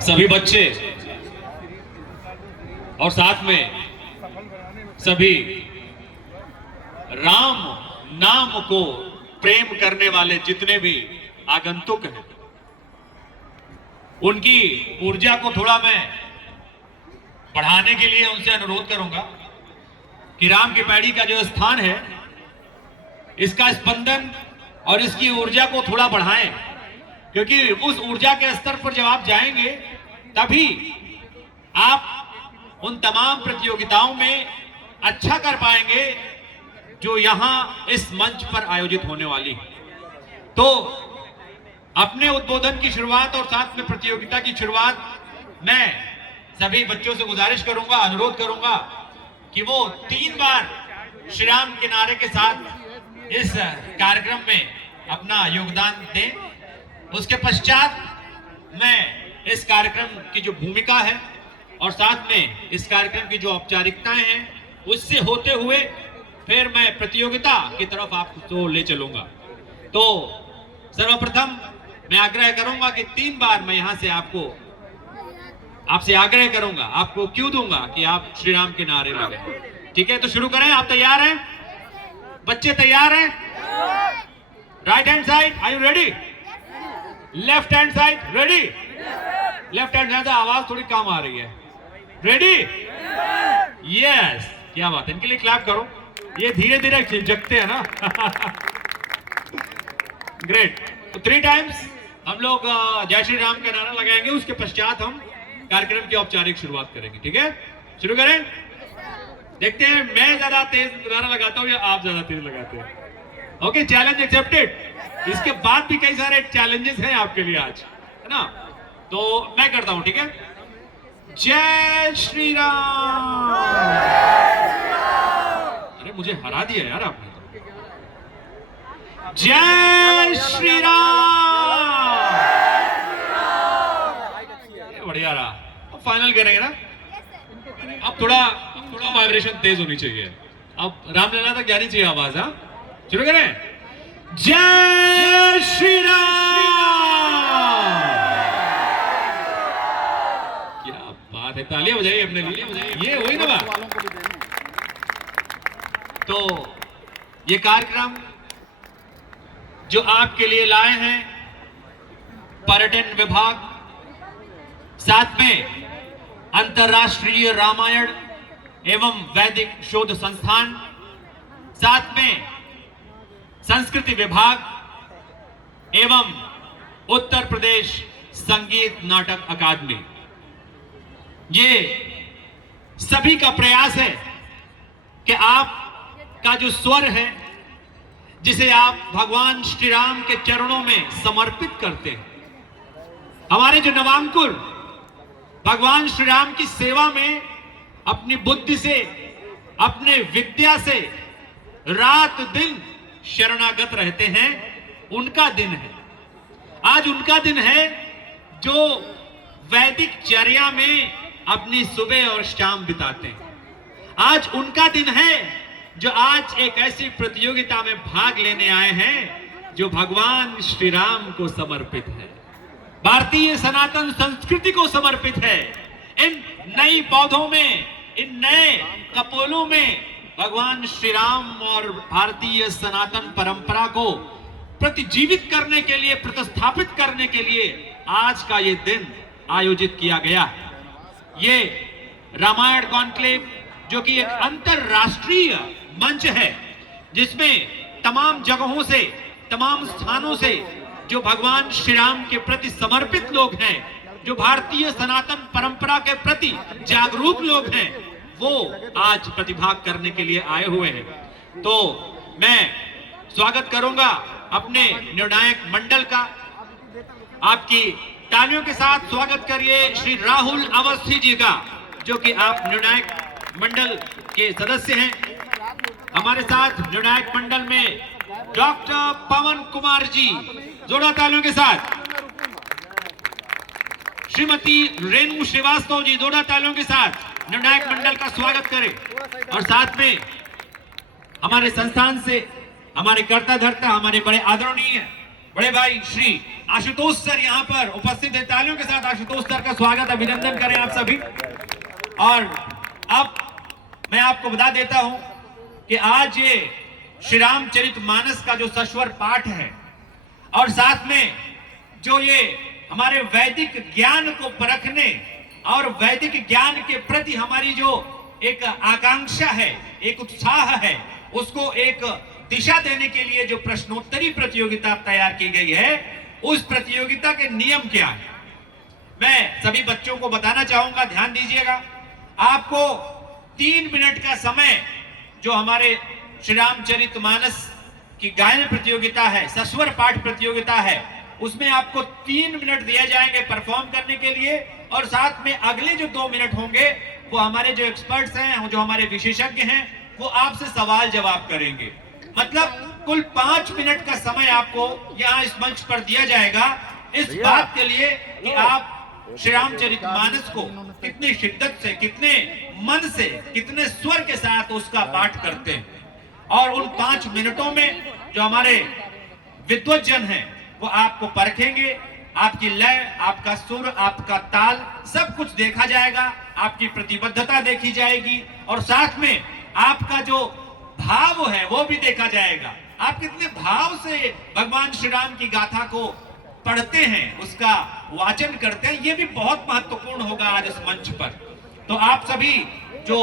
सभी बच्चे और साथ में सभी राम नाम को प्रेम करने वाले जितने भी आगंतुक हैं, उनकी ऊर्जा को थोड़ा मैं बढ़ाने के लिए उनसे अनुरोध करूंगा कि राम की पैड़ी का जो स्थान है, इसका स्पंदन और इसकी ऊर्जा को थोड़ा बढ़ाएं, क्योंकि उस ऊर्जा के स्तर पर जब आप जाएंगे तभी आप उन तमाम प्रतियोगिताओं में अच्छा कर पाएंगे जो यहां इस मंच पर आयोजित होने वाली है। तो अपने उद्बोधन की शुरुआत और साथ में प्रतियोगिता की शुरुआत मैं सभी बच्चों से गुजारिश करूंगा, अनुरोध करूंगा कि वो 3 बार श्री राम के नारे के साथ इस कार्यक्रम में अपना योगदान दें। उसके पश्चात मैं इस कार्यक्रम की जो भूमिका है और साथ में इस कार्यक्रम की जो औपचारिकताएं हैं, उससे होते हुए फिर मैं प्रतियोगिता की तरफ आपको ले चलूंगा। तो सर्वप्रथम मैं आग्रह करूंगा कि 3 बार मैं यहां से आपसे आग्रह करूंगा, आपको क्यों दूंगा कि आप श्री राम के नारे लगाएं। ठीक है, तो शुरू करें। आप तैयार हैं? बच्चे तैयार हैं? Right hand side, are you ready? Left hand side, ready? Left hand side आवाज थोड़ी कम आ रही है। रेडी? यस, क्या बात है, इनके लिए क्लैप करो। ये धीरे धीरे जगते हैं ना। ग्रेट। तो 3 टाइम्स हम लोग जय श्री राम का नारा लगाएंगे, उसके पश्चात हम कार्यक्रम की औपचारिक शुरुआत करेंगे। ठीक है, शुरू करें। देखते हैं मैं ज्यादा तेज नारा लगाता हूं या आप ज्यादा तेज लगाते हैं। Okay, challenge accepted. इसके बाद भी कई सारे चैलेंजेस हैं आपके लिए आज, है ना? तो मैं करता हूं, ठीक है? जय श्री राम। अरे मुझे हरा दिया यार आपने तो। जय श्री राम। बढ़िया रहा। अब फाइनल करेंगे ना? अब थोड़ा वाइब्रेशन तेज होनी चाहिए। अब रामलीला तक जानी चाहिए आवाज। हाँ, शुरू करें। जय श्री राम। क्या बात है, तालियां बजाइए अपने लिए। ये वही ना बात। तो ये कार्यक्रम जो आपके लिए लाए हैं पर्यटन विभाग, साथ में अंतर्राष्ट्रीय रामायण एवं वैदिक शोध संस्थान, साथ में संस्कृति विभाग एवं उत्तर प्रदेश संगीत नाटक अकादमी, ये सभी का प्रयास है कि आपका जो स्वर है, जिसे आप भगवान श्री राम के चरणों में समर्पित करते हैं, हमारे जो नवांकुर भगवान श्री राम की सेवा में अपनी बुद्धि से, अपने विद्या से रात दिन शरणागत रहते हैं, उनका दिन है आज। उनका दिन है जो वैदिक चर्या में अपनी सुबह और शाम बिताते हैं। आज उनका दिन है जो आज एक ऐसी प्रतियोगिता में भाग लेने आए हैं जो भगवान श्री राम को समर्पित है, भारतीय सनातन संस्कृति को समर्पित है। इन नई पौधों में, इन नए कपोलों में भगवान श्री राम और भारतीय सनातन परंपरा को प्रतिजीवित करने के लिए, प्रतिस्थापित करने के लिए आज का ये दिन आयोजित किया गया। ये रामायण कॉन्क्लेव जो कि एक अंतरराष्ट्रीय मंच है, जिसमें तमाम जगहों से, तमाम स्थानों से जो भगवान श्री राम के प्रति समर्पित लोग हैं, जो भारतीय सनातन परंपरा के प्रति जागरूक लोग हैं, वो आज प्रतिभाग करने के लिए आए हुए हैं। तो मैं स्वागत करूंगा अपने निर्णायक मंडल का। आपकी तालियों के साथ स्वागत करिए श्री राहुल अवस्थी जी का, जो कि आप निर्णायक मंडल के सदस्य हैं। हमारे साथ निर्णायक मंडल में डॉक्टर पवन कुमार जी, जोड़ा तालियों के साथ। श्रीमती रेणु श्रीवास्तव जी, जोड़ा तालियों के साथ निर्णायक मंडल का स्वागत करें। और साथ में हमारे संस्थान से हमारे कर्ता धर्ता, हमारे बड़े आदरणीय बड़े भाई श्री आशुतोष सर यहाँ पर उपस्थित है। तालियों के साथ आशुतोष सर का स्वागत, अभिनंदन करें आप सभी। और अब मैं आपको बता देता हूं कि आज ये श्री रामचरितमानस का जो सस्वर पाठ है और साथ में जो ये हमारे वैदिक ज्ञान को परखने और वैदिक ज्ञान के प्रति हमारी जो एक आकांक्षा है, एक उत्साह है, उसको एक दिशा देने के लिए जो प्रश्नोत्तरी प्रतियोगिता तैयार की गई है, उस प्रतियोगिता के नियम क्या है मैं सभी बच्चों को बताना चाहूंगा। ध्यान दीजिएगा, आपको 3 मिनट का समय जो हमारे श्री रामचरितमानस की गायन प्रतियोगिता है, सस्वर पाठ प्रतियोगिता है, उसमें आपको 3 मिनट दिए जाएंगे परफॉर्म करने के लिए। और साथ में अगले जो 2 मिनट होंगे वो हमारे जो एक्सपर्ट्स हैं, जो हमारे विशेषज्ञ हैं, वो आपसे सवाल जवाब करेंगे। मतलब कुल 5 मिनट का समय आपको यहाँ इस मंच पर दिया जाएगा इस बात के लिए कि आप श्री रामचरितमानस को कितनी शिद्दत से, कितने मन से, कितने स्वर के साथ उसका पाठ करते हैं। और उन 5 मिनटों में जो हमारे विद्वज्जन हैं वो आपको परखेंगे, आपकी लय, आपका सुर, आपका ताल, सब कुछ देखा जाएगा, आपकी प्रतिबद्धता देखी जाएगी और साथ में आपका जो भाव है वो भी देखा जाएगा। आप कितने भाव से भगवान श्री राम की गाथा को पढ़ते हैं, उसका वाचन करते हैं, ये भी बहुत महत्वपूर्ण होगा आज इस मंच पर। तो आप सभी जो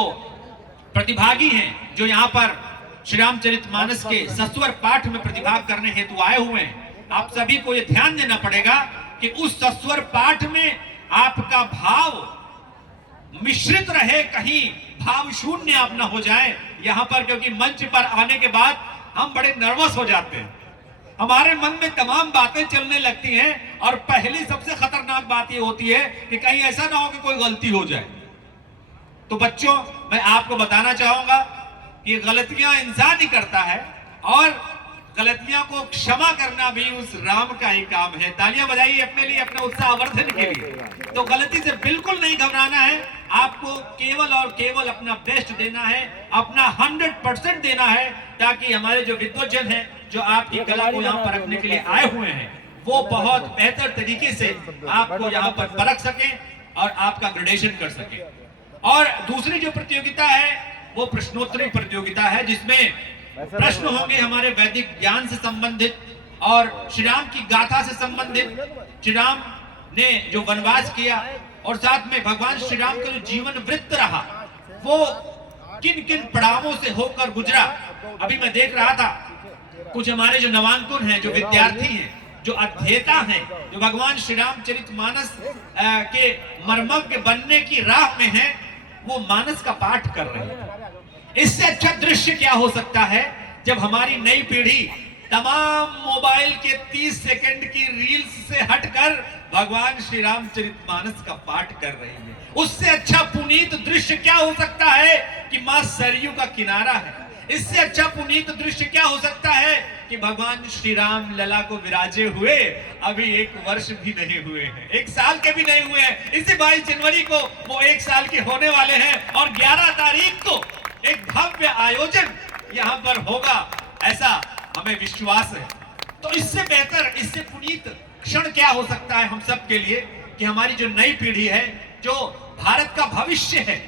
प्रतिभागी हैं, जो यहाँ पर श्री रामचरितमानस के सस्वर पाठ में प्रतिभाग करने हेतु आए हुए हैं, आप सभी को ये ध्यान देना पड़ेगा कि उस सस्वर पाठ में आपका भाव मिश्रित रहे, कहीं भाव शून्य आप ना हो जाए यहाँ पर, क्योंकि मंच पर आने के बाद हम बड़े नर्वस हो जाते हैं, हमारे मन में तमाम बातें चलने लगती हैं और पहली सबसे खतरनाक बात ये होती है कि कहीं ऐसा ना हो कि कोई गलती हो जाए। तो बच्चों, मैं आपको बताना चाहूंगा कि गलतियां इंसान ही करता है और गलतियां को क्षमा करना भी उस राम का ही काम है। तालियां बजाइए अपने लिए, अपने उत्साहवर्धन के लिए। तो गलती से बिल्कुल नहीं घबराना है, आपको केवल और केवल अपना बेस्ट देना है, अपना 100% देना है, ताकि हमारे जो विद्वज्जन हैं, जो आपकी कला को यहाँ पर रखने के लिए आए हुए हैं, वो बहुत बेहतर तरीके से आपको यहाँ पर परख सके और आपका ग्रेडेशन कर सके। और दूसरी जो प्रतियोगिता है वो प्रश्नोत्तरी प्रतियोगिता है, जिसमें प्रश्न होंगे हमारे वैदिक ज्ञान से संबंधित और श्री राम की गाथा से संबंधित, श्री राम ने जो वनवास किया और साथ में भगवान श्री राम का जो जीवन वृत्त रहा वो किन किन पड़ावों से होकर गुजरा। अभी मैं देख रहा था कुछ हमारे जो नवांकुर हैं, जो विद्यार्थी हैं, जो अध्येता हैं, जो भगवान श्री रामचरितमानस के मर्मज्ञ बनने की राह में हैं, वो मानस का पाठ कर रहे हैं। इससे अच्छा दृश्य क्या हो सकता है जब हमारी नई पीढ़ी तमाम मोबाइल के 30 सेकंड की रील्स से हटकर भगवान श्री रामचरितमानस का पाठ कर रही है। उससे अच्छा पुनीत दृश्य क्या हो सकता है कि मां सरयू का किनारा है। इससे अच्छा पुनीत दृश्य क्या हो सकता है कि भगवान श्री राम लला को विराजे हुए अभी 1 वर्ष भी नहीं हुए हैं, 1 साल के भी नहीं हुए हैं। इसी 22 जनवरी को वो 1 साल के होने वाले हैं और 11 तारीख को एक भव्य आयोजन यहाँ पर होगा, ऐसा हमें विश्वास है। तो इससे बेहतर, इससे पुनीत क्षण क्या हो सकता है हम सब के लिए कि हमारी जो नई पीढ़ी है, जो भारत का भविष्य है,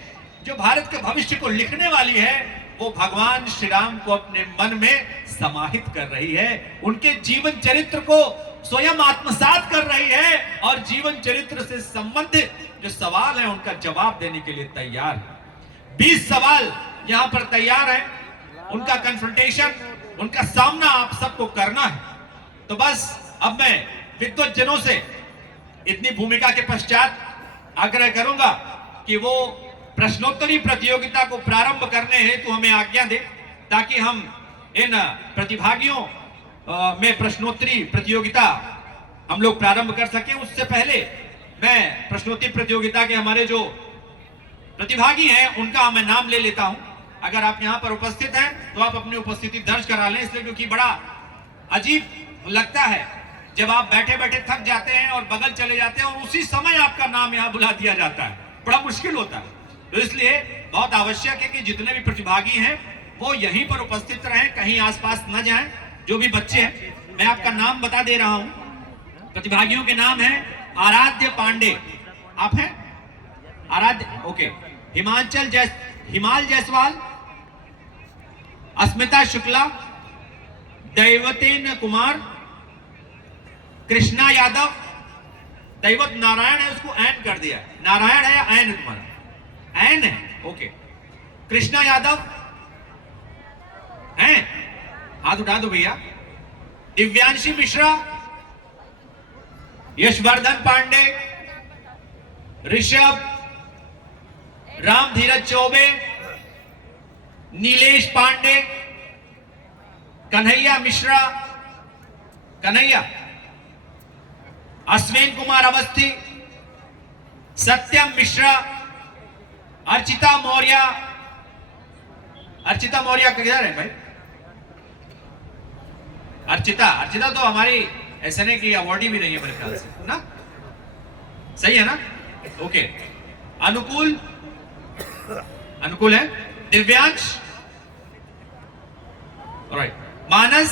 जो भारत के भविष्य को लिखने वाली है, वो भगवान श्री राम को अपने मन में समाहित कर रही है, उनके जीवन चरित्र को स्वयं आत्मसात कर रही है और जीवन चरित्र से संबंधित जो सवाल है उनका जवाब देने के लिए तैयार है। 20 सवाल यहाँ पर तैयार है, उनका कन्फ्रंटेशन, उनका सामना आप सबको करना है। तो बस अब मैं विद्वज्जनों से इतनी भूमिका के पश्चात आग्रह करूंगा कि वो प्रश्नोत्तरी प्रतियोगिता को प्रारंभ करने हेतु हमें आज्ञा दे, ताकि हम इन प्रतिभागियों में प्रश्नोत्तरी प्रतियोगिता हम लोग प्रारंभ कर सके। उससे पहले मैं प्रश्नोत्तरी प्रतियोगिता के हमारे जो प्रतिभागी हैं उनका मैं नाम ले लेता हूं। अगर आप यहां पर उपस्थित हैं तो आप अपनी उपस्थिति दर्ज करा लें, इसलिए क्योंकि बड़ा अजीब लगता है जब आप बैठे बैठे थक जाते हैं और बगल चले जाते हैं और उसी समय आपका नाम यहां बुला दिया जाता है, बड़ा मुश्किल होता है। तो इसलिए बहुत आवश्यक है कि जितने भी प्रतिभागी हैं वो यहीं पर उपस्थित रहें, कहीं आसपास न जाएं। जो भी बच्चे हैं मैं आपका नाम बता दे रहा हूं। प्रतिभागियों के नाम है आराध्य पांडे, आप हैं आराध्य, ओके। हिमाल जायसवाल, अस्मिता शुक्ला, दैवतेन कुमार, कृष्णा यादव, दैवत नारायण है, उसको एन कर दिया, नारायण है या एन तुम्हारा? एन है, ओके। कृष्णा यादव हैं, हाथ उठा दो भैया। दिव्यांशी मिश्रा, यशवर्धन पांडे, ऋषभ, राम धीरज चौबे, नीलेश पांडे, कन्हैया मिश्रा, कन्हैया, अश्विन कुमार अवस्थी, सत्यम मिश्रा, अर्चिता मौर्य। अर्चिता मौर्य किधर है भाई? अर्चिता तो हमारी एसएनए की अवार्डी भी नहीं है मेरे ख्याल से ना, सही है ना? ओके। अनुकूल है। दिव्यांश, ऑलराइट। मानस,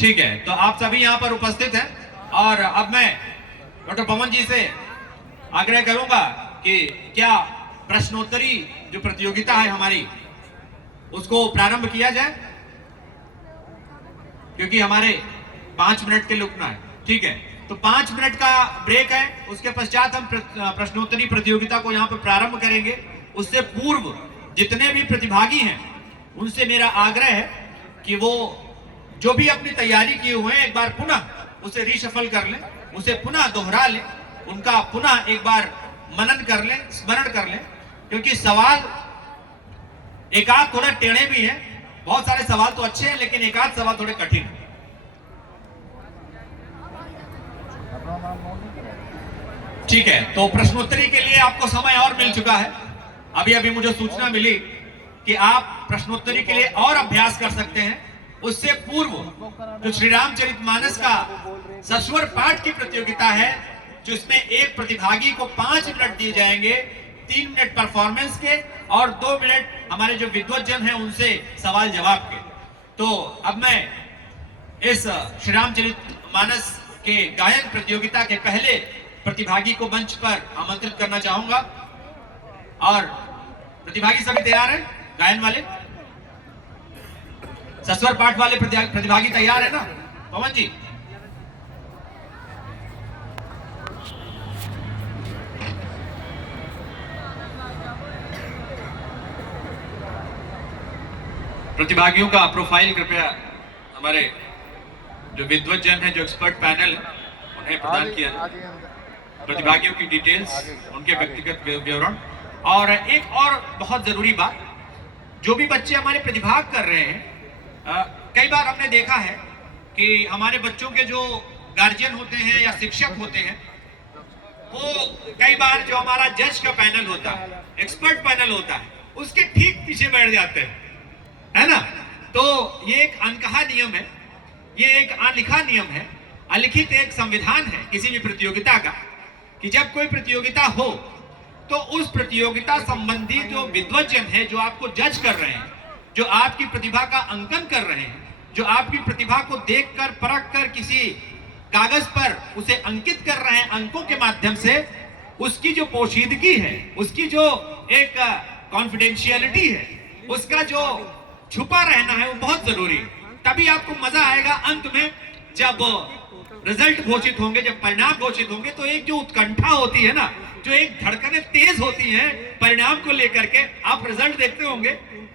ठीक है। तो आप सभी यहां पर उपस्थित हैं और अब मैं डॉक्टर पवन जी से आग्रह करूंगा कि क्या प्रश्नोत्तरी जो प्रतियोगिता है हमारी उसको प्रारंभ किया जाए, क्योंकि हमारे 5 मिनट के लिए रुकना है, ठीक है? तो 5 मिनट का ब्रेक है, उसके पश्चात हम प्रश्नोत्तरी प्रतियोगिता को यहां पर प्रारंभ करेंगे। उससे पूर्व जितने भी प्रतिभागी हैं उनसे मेरा आग्रह है कि वो जो भी अपनी तैयारी किए हुए हैं एक बार पुनः उसे रीशफल कर लें, उसे पुनः दोहरा लें, उनका पुनः एक बार मनन कर लें, स्मरण कर लें, क्योंकि सवाल एकाध थोड़े टेढ़े भी हैं, बहुत सारे सवाल तो अच्छे हैं लेकिन एकाध सवाल थोड़े कठिन हैं। ठीक है, तो प्रश्नोत्तरी के लिए आपको समय और मिल चुका है। अभी मुझे सूचना मिली कि आप प्रश्नोत्तरी के लिए और अभ्यास कर सकते हैं। उससे पूर्व जो श्री रामचरितमानस का सस्वर पाठ की प्रतियोगिता है, जिसमें एक प्रतिभागी को 5 मिनट दिए जाएंगे, 3 मिनट परफॉर्मेंस के और 2 मिनट हमारे जो विद्वज्जन हैं उनसे सवाल जवाब के। तो अब मैं इस श्री रामचरितमानस के गायन प्रतियोगिता के पहले प्रतिभागी को मंच पर आमंत्रित करना चाहूंगा। और प्रतिभागी सभी तैयार हैं? गायन वाले, सस्वर पाठ वाले प्रतिभागी तैयार है ना? पवन जी, प्रतिभागियों का प्रोफाइल कृपया हमारे जो विद्वज्जन है, जो एक्सपर्ट पैनल है, उन्हें प्रदान किया जाए। प्रतिभागियों की डिटेल्स, उनके व्यक्तिगत विवरण। और एक और बहुत जरूरी बात, जो भी बच्चे हमारे प्रतिभाग कर रहे हैं, कई बार हमने देखा है कि हमारे बच्चों के जो गार्जियन होते हैं या शिक्षक होते हैं, वो कई बार जो हमारा जज का पैनल होता है, एक्सपर्ट पैनल होता है, उसके ठीक पीछे बैठ जाते हैं, है ना? तो ये एक अनकहा नियम है, ये एक अनलिखा नियम है, अलिखित एक संविधान है किसी भी प्रतियोगिता का, कि जब कोई प्रतियोगिता हो तो उस प्रतियोगिता संबंधी जो विद्वज्जन है, जो आपको जज कर रहे हैं, जो आपकी प्रतिभा का अंकन कर रहे हैं, जो आपकी प्रतिभा को देखकर परख कर किसी कागज पर उसे अंकित कर रहे हैं अंकों के माध्यम से, उसकी जो पोशीदगी है, उसकी जो एक कॉन्फिडेंशियलिटी है, उसका जो छुपा रहना है, वो बहुत जरूरी है। तभी आपको मजा आएगा अंत में, जब रिजल्ट घोषित होंगे, जब परिणाम घोषित होंगे, तो एक जो उत्कंठा होती है ना, जो एक धड़कनें तेज होती हैं परिणाम को लेकर के। आप रिजल्ट देखते होंगे,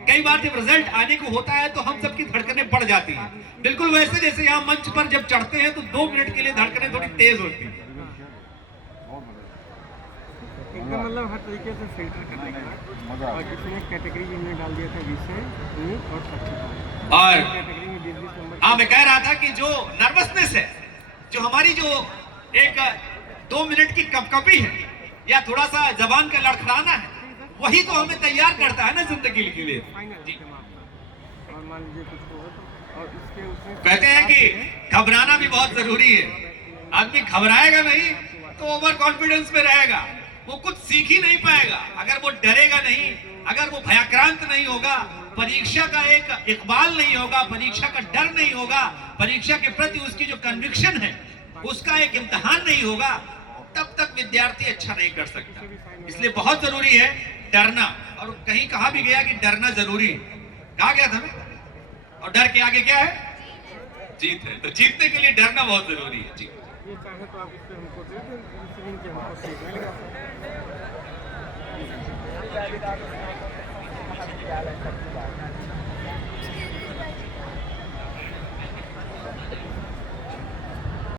कई बार जब रिजल्ट आने को होता है तो हम सबकी धड़कनें बढ़ जाती हैं, बिल्कुल वैसे जैसे यहाँ मंच पर जब चढ़ते हैं तो 2 मिनट के लिए धड़कनें थोड़ी तेज होती हैं। एकदम मतलब हर तरीके से फिल्टर करने के बाद, और किसी ने कैटेगरी में डाल दिया था विषय और स्वच्छता, और कैटेगरी में 20 नंबर। हाँ, मैं कह रहा था कि जो नर्वसनेस है, जो हमारी जो एक 2 मिनट की कपकपी है या थोड़ा सा जबान का लड़खड़ाना है, वही तो हमें तैयार करता है ना जिंदगी के लिए। और मान लीजिए कुछ हो तो, और इसके उसमें कहते हैं कि घबराना भी बहुत जरूरी है। आदमी घबराएगा नहीं तो ओवर कॉन्फिडेंस में रहेगा, वो कुछ सीख ही नहीं पाएगा। अगर वो डरेगा नहीं, अगर वो भयाक्रांत नहीं होगा, परीक्षा का एक इकबाल नहीं होगा, परीक्षा का डर नहीं होगा, परीक्षा के प्रति उसकी जो कन्विक्शन है उसका एक इम्तिहान नहीं होगा, तब तक विद्यार्थी अच्छा नहीं कर सकता। इसलिए बहुत जरूरी है डरना। और कहीं कहा भी गया कि डरना जरूरी है, कहा गया था ना। और डर के आगे क्या है? जीत है। तो जीतने के लिए डरना बहुत जरूरी है। जी ये चाहे तो आप इससे हमको दे दें, इसलिए कि हमको सीख मिलेगा।